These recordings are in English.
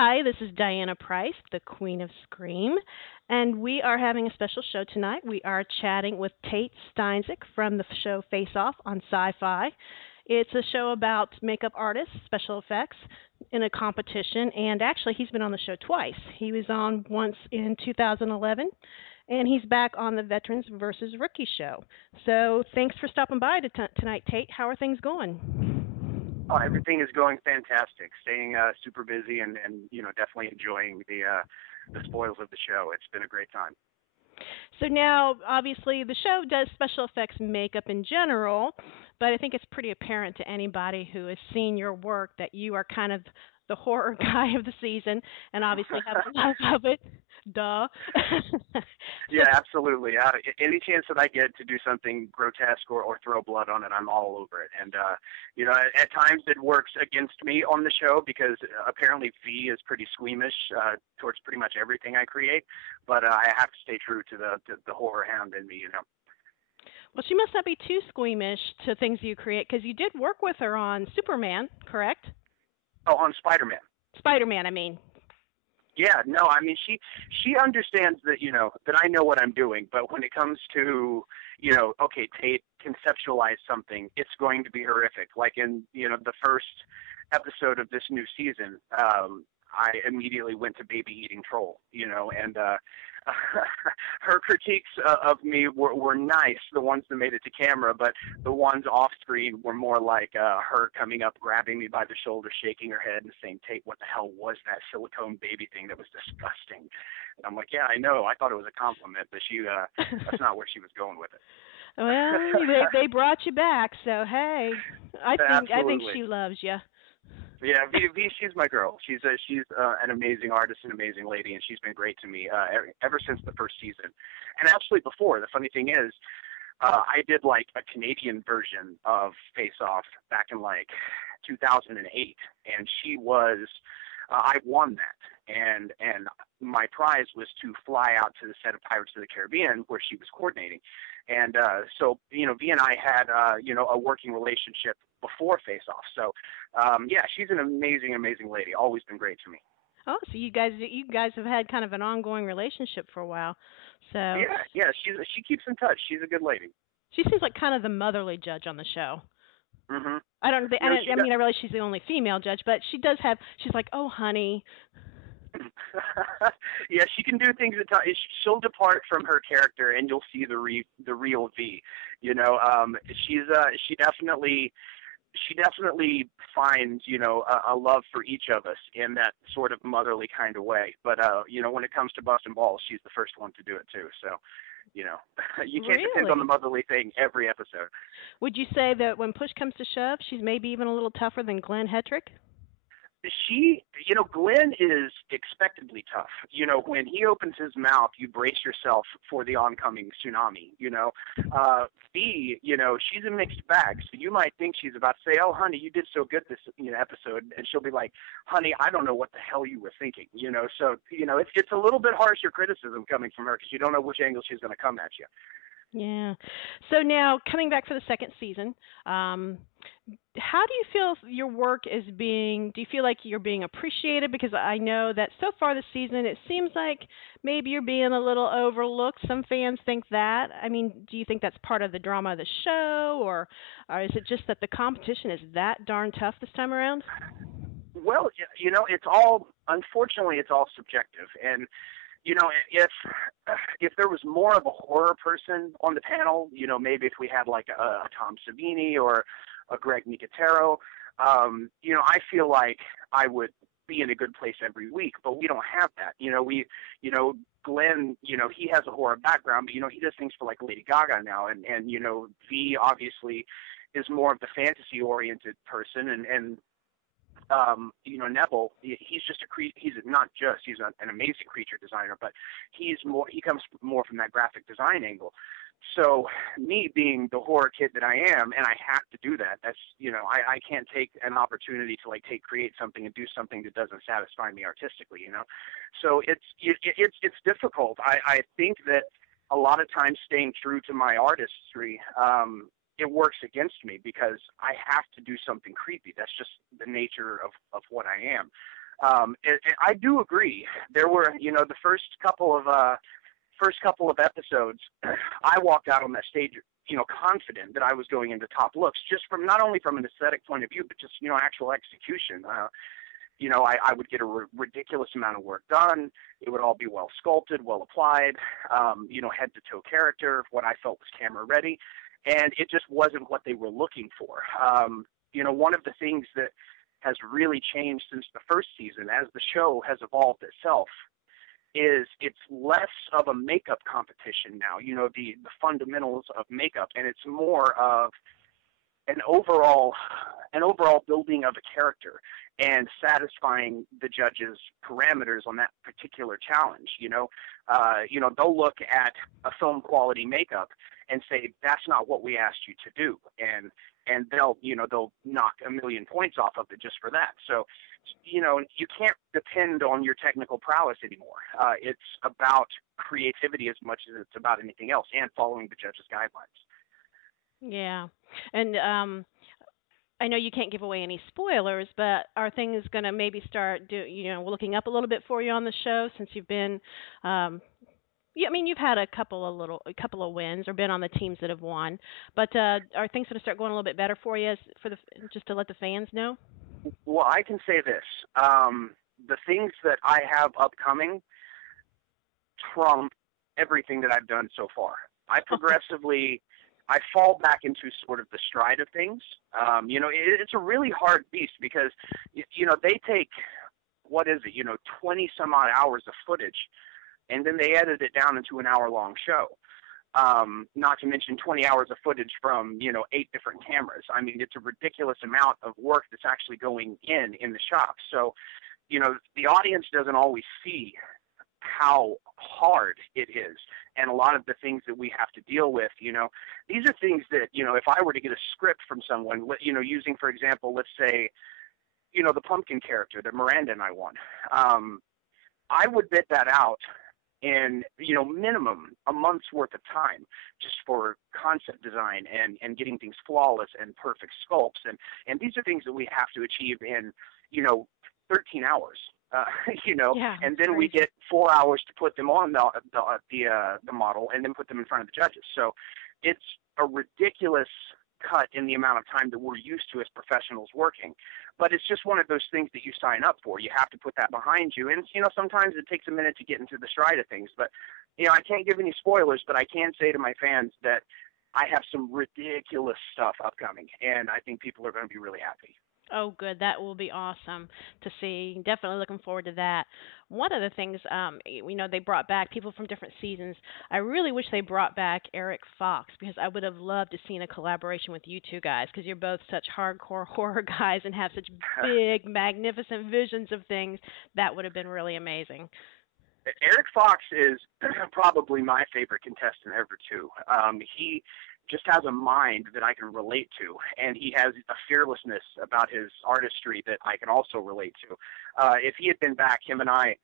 Hi, this is Diana Price, the Queen of Scream, and we are having a special show tonight. We are chatting with Tate Steinsiek from the show Face Off on Sci-Fi. It's a show about makeup artists, special effects in a competition, and actually he's been on the show twice. He was on once in 2011, and he's back on the Veterans versus Rookie show. So thanks for stopping by tonight, Tate. How are things going? Oh, everything is going fantastic. Staying super busy and definitely enjoying the spoils of the show. It's been a great time. So now, obviously, the show does special effects makeup in general, but I think it's pretty apparent to anybody who has seen your work that you are kind of the horror guy of the season, and obviously have a love of it. Duh. Yeah, absolutely. Any chance that I get to do something grotesque or throw blood on it, I'm all over it. And at times it works against me on the show because apparently V is pretty squeamish towards pretty much everything I create. But I have to stay true to the horror hound in me. Well, she must not be too squeamish to things you create because you did work with her on Superman, correct? Oh, on Spider-Man. Spider-Man, I mean. Yeah, no, I mean she understands that that I know what I'm doing, but when it comes to okay, Tate, conceptualize something, it's going to be horrific. Like in the first episode of this new season, I immediately went to baby eating troll, and her critiques of me were nice, the ones that made it to camera, but the ones off screen were more like her coming up, grabbing me by the shoulder, shaking her head and saying, Tate, what the hell was that silicone baby thing? That was disgusting. And I'm like, yeah, I know. I thought it was a compliment, but that's not where she was going with it. Well, they brought you back, so hey, I think she loves you. Yeah, V, she's my girl. She's an amazing artist, an amazing lady, and she's been great to me ever since the first season. And actually, before, the funny thing is, I did like a Canadian version of Face Off back in like 2008, and she was. I won that, and my prize was to fly out to the set of Pirates of the Caribbean where she was coordinating, and so V and I had a working relationship before Face Off. So yeah, she's an amazing lady. Always been great to me. Oh, so you guys have had kind of an ongoing relationship for a while. So yeah, she keeps in touch. She's a good lady. She seems like kind of the motherly judge on the show. Mhm. I realize she's the only female judge, but she does have. She's like, oh, honey. Yeah, she can do things at times. She'll depart from her character, and you'll see the real V. She definitely finds a love for each of us in that sort of motherly kind of way. But when it comes to busting balls, she's the first one to do it too. So. You can't depend on the motherly thing every episode. Would you say that when push comes to shove, she's maybe even a little tougher than Glenn Hetrick? Glenn is expectedly tough. When he opens his mouth, you brace yourself for the oncoming tsunami. V, she's a mixed bag. So you might think she's about to say, oh, honey, you did so good this episode. And she'll be like, honey, I don't know what the hell you were thinking. So, it's a little bit harsher criticism coming from her because you don't know which angle she's going to come at you. Yeah. So now, coming back for the second season, how do you feel your work is being, do you feel like you're being appreciated? Because I know that so far this season, it seems like maybe you're being a little overlooked. Some fans think that. I mean, do you think that's part of the drama of the show, or is it just that the competition is that darn tough this time around? Well, unfortunately, it's all subjective. And if there was more of a horror person on the panel, maybe if we had like a Tom Savini or a Greg Nicotero, I feel like I would be in a good place every week, but we don't have that. Glenn, he has a horror background, but, he does things for like Lady Gaga now. And V obviously is more of the fantasy oriented person. And Neville, he's just he's an amazing creature designer, but he comes more from that graphic design angle. So me being the horror kid that I am, and I have to do that, that's, I can't take an opportunity to create something and do something that doesn't satisfy me artistically, So it's difficult. I think that a lot of times staying true to my artistry, it works against me because I have to do something creepy. That's just the nature of what I am. I do agree. There were, the first couple of episodes, I walked out on that stage, confident that I was going into top looks, just from not only from an aesthetic point of view, but just actual execution. I would get a ridiculous amount of work done. It would all be well sculpted, well applied, head to toe character, what I felt was camera ready, and it just wasn't what they were looking for. One of the things that has really changed since the first season, as the show has evolved itself, is it's less of a makeup competition now, the fundamentals of makeup, and it's more of an overall building of a character and satisfying the judges' parameters on that particular challenge. They'll look at a film quality makeup and say, that's not what we asked you to do, and they'll knock a million points off of it just for that. So you can't depend on your technical prowess anymore. It's about creativity as much as it's about anything else, and following the judges' guidelines. Yeah. And I know you can't give away any spoilers, but are things going to maybe start looking up a little bit for you on the show, since you've been you've had a couple of wins or been on the teams that have won, but are things going to start going a little bit better for you, just to let the fans know? Well, I can say this. The things that I have upcoming trump everything that I've done so far. I fall back into sort of the stride of things. It's a really hard beast because, they take, 20 some odd hours of footage, and then they edit it down into an hour-long show. Not to mention 20 hours of footage from, 8 different cameras. I mean, it's a ridiculous amount of work that's actually going in the shop. So, the audience doesn't always see how hard it is, and a lot of the things that we have to deal with. These are things that, if I were to get a script from someone, using, for example, let's say, the pumpkin character that Miranda and I won, I would bid that out in, minimum a month's worth of time, just for concept design and getting things flawless and perfect sculpts. And these are things that we have to achieve in, 13 hours. Yeah, and then we get 4 hours to put them on the model, and then put them in front of the judges. So it's a ridiculous cut in the amount of time that we're used to as professionals working. But it's just one of those things that you sign up for. You have to put that behind you. And, sometimes it takes a minute to get into the stride of things. But, I can't give any spoilers, but I can say to my fans that I have some ridiculous stuff upcoming, and I think people are going to be really happy. Oh, good. That will be awesome to see. Definitely looking forward to that. One of the things, they brought back people from different seasons. I really wish they brought back Eric Fox, because I would have loved to seen a collaboration with you two guys, because you're both such hardcore horror guys and have such big, magnificent visions of things. That would have been really amazing. Eric Fox is probably my favorite contestant ever, too. He just has a mind that I can relate to, and he has a fearlessness about his artistry that I can also relate to. If he had been back, him and I,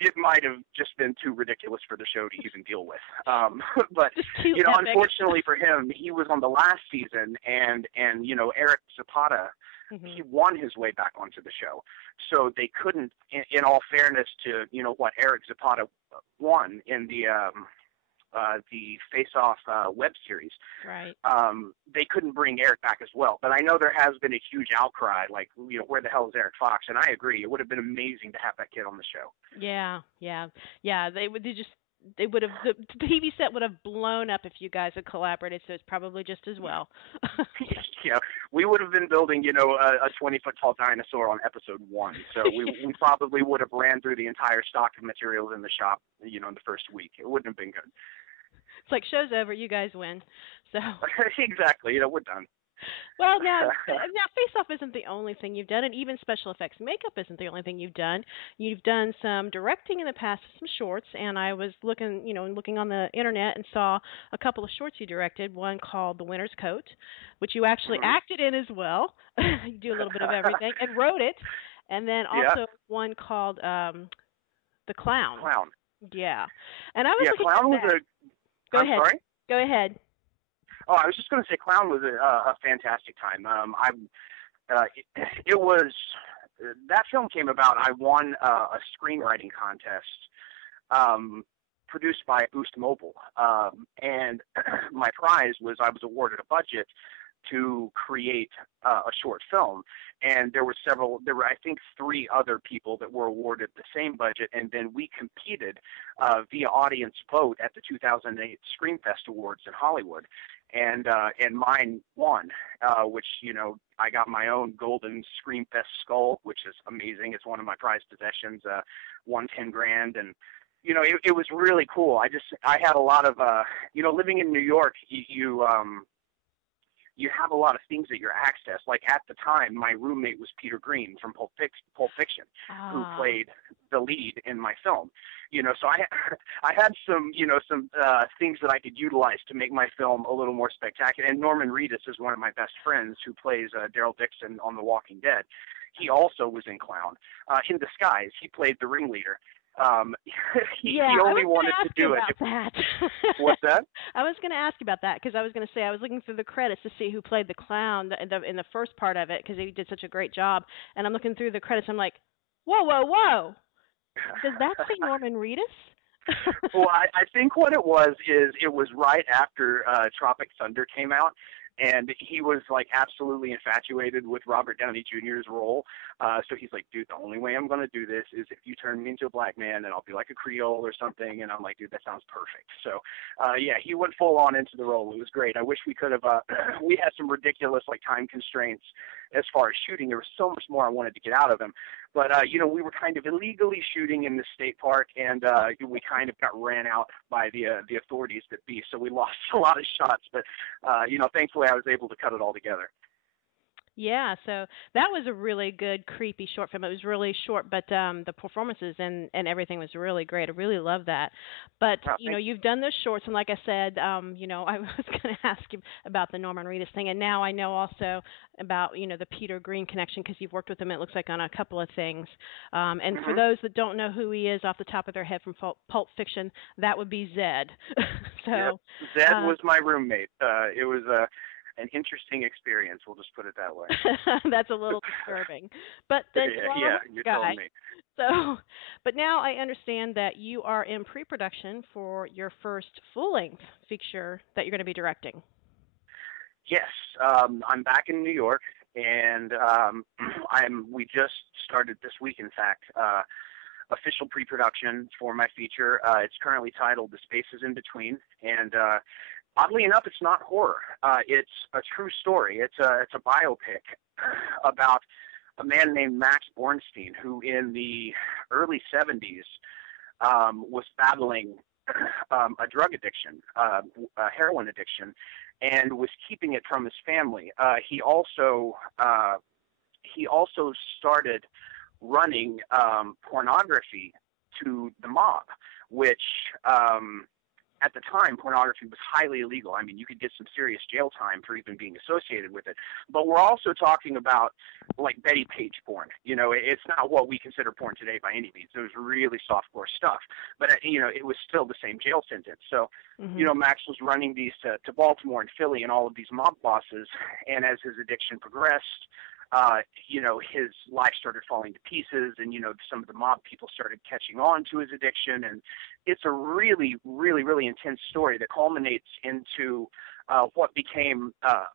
it might have just been too ridiculous for the show to even deal with. But, unfortunately for him, he was on the last season, and Eric Zapata, he won his way back onto the show. So they couldn't, in all fairness to, what Eric Zapata won in the Face Off web series. Right. They couldn't bring Eric back as well. But I know there has been a huge outcry, like, where the hell is Eric Fox? And I agree. It would have been amazing to have that kid on the show. Yeah. The TV set would have blown up if you guys had collaborated, so it's probably just as well. Yeah, we would have been building, a 20-foot tall dinosaur on episode 1. So we probably would have ran through the entire stock of materials in the shop, in the first week. It wouldn't have been good. It's like, show's over, you guys win. So exactly, we're done. Well, now Face Off isn't the only thing you've done, and even special effects makeup isn't the only thing you've done. You've done some directing in the past, some shorts, and I was looking on the internet and saw a couple of shorts you directed. One called The Winter's Coat, which you actually acted in as well. You do a little bit of everything, and wrote it. And then also one called The Clown. Clown. Yeah, and I was looking Clown at that. was a. Go I'm ahead. sorry? Go ahead. Oh, I was just going to say Clown was a fantastic time. It was that film came about. I won a screenwriting contest produced by Boost Mobile, and my prize was I was awarded a budget to create a short film, and there were I think 3 other people that were awarded the same budget, and then we competed via audience vote at the 2008 Screamfest Awards in Hollywood, and mine won, which, you know, I got my own golden Screamfest skull, which is amazing. It's one of my prized possessions, won 10 grand, and you know, it was really cool. I had a lot of, you know, living in New York, you have a lot of things at your access. Like at the time, my roommate was Peter Green from Pulp Fiction, who played the lead in my film. You know, so I had some, you know, some things that I could utilize to make my film a little more spectacular. And Norman Reedus is one of my best friends who plays Daryl Dixon on The Walking Dead. He also was in Clown. In disguise, he played the ringleader. He only wanted to do it. That. What's that? I was going to ask about that because I was going to say I was looking through the credits to see who played the clown in the first part of it because he did such a great job. And I'm looking through the credits. I'm like, whoa. Does that say Norman Reedus? Well, I think what it was right after Tropic Thunder came out. And he was, like, absolutely infatuated with Robert Downey Jr.'s role. So he's like, dude, the only way I'm going to do this is if you turn me into a black man and I'll be like a Creole or something. And I'm like, dude, that sounds perfect. So, yeah, he went full on into the role. It was great. I wish we could have we had some ridiculous, like, time constraints as far as shooting. There was so much more I wanted to get out of him. But, you know, we were kind of illegally shooting in the state park, and we kind of got ran out by the authorities that be. So we lost a lot of shots. But, you know, thankfully I was able to cut it all together. Yeah, so that was a really good, creepy short film. It was really short, but the performances and everything was really great. I really love that. But, you know, you've done those shorts, and like I said, you know, I was going to ask you about the Norman Reedus thing, and now I know also about, you know, the Peter Green connection because you've worked with him, it looks like, on a couple of things. And for those that don't know who he is off the top of their head from Pulp Fiction, that would be Zed. So yep. Zed was my roommate. It was an interesting experience. We'll just put it that way. That's a little disturbing, but then you're telling me. So, but now I understand that you are in pre-production for your first full-length feature that you're going to be directing. Yes, I'm back in New York, and we just started this week, in fact, official pre-production for my feature. It's currently titled The Spaces in Between, and oddly enough, it's not horror. It's a true story. It's a biopic about a man named Max Bornstein, who in the early 70s was battling a drug addiction, a heroin addiction, and was keeping it from his family. He also started running pornography to the mob, which at the time, pornography was highly illegal. I mean, you could get some serious jail time for even being associated with it. But we're also talking about, like, Betty Page porn. You know, it's not what we consider porn today by any means. It was really softcore stuff. But, you know, it was still the same jail sentence. So, you know, Max was running these to Baltimore and Philly and all of these mob bosses. And as his addiction progressed, you know, his life started falling to pieces, and, you know, some of the mob people started catching on to his addiction. And it's a really, really, really intense story that culminates into what became,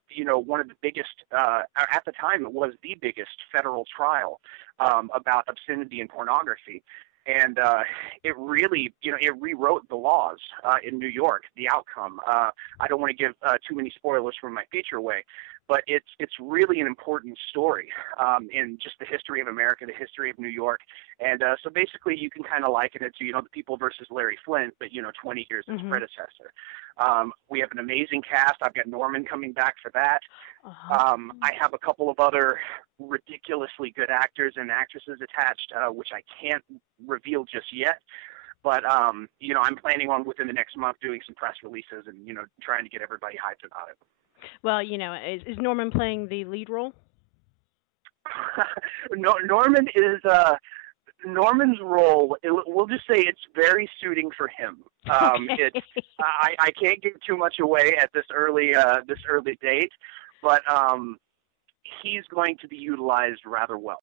you know, one of the biggest, at the time it was the biggest federal trial about obscenity and pornography. And it really, you know, it rewrote the laws in New York, the outcome. I don't want to give too many spoilers from my feature away, but it's really an important story in just the history of America, the history of New York. And so basically you can kind of liken it to, you know, the People versus Larry Flint, but, you know, 20 years its predecessor. We have an amazing cast. I've got Norman coming back for that. I have a couple of other ridiculously good actors and actresses attached, which I can't reveal just yet. But, you know, I'm planning on within the next month doing some press releases and, you know, trying to get everybody hyped about it. Well, you know, is Norman playing the lead role? No, Norman's role, we'll just say it's very suiting for him. I can't give too much away at this early date, but he's going to be utilized rather well.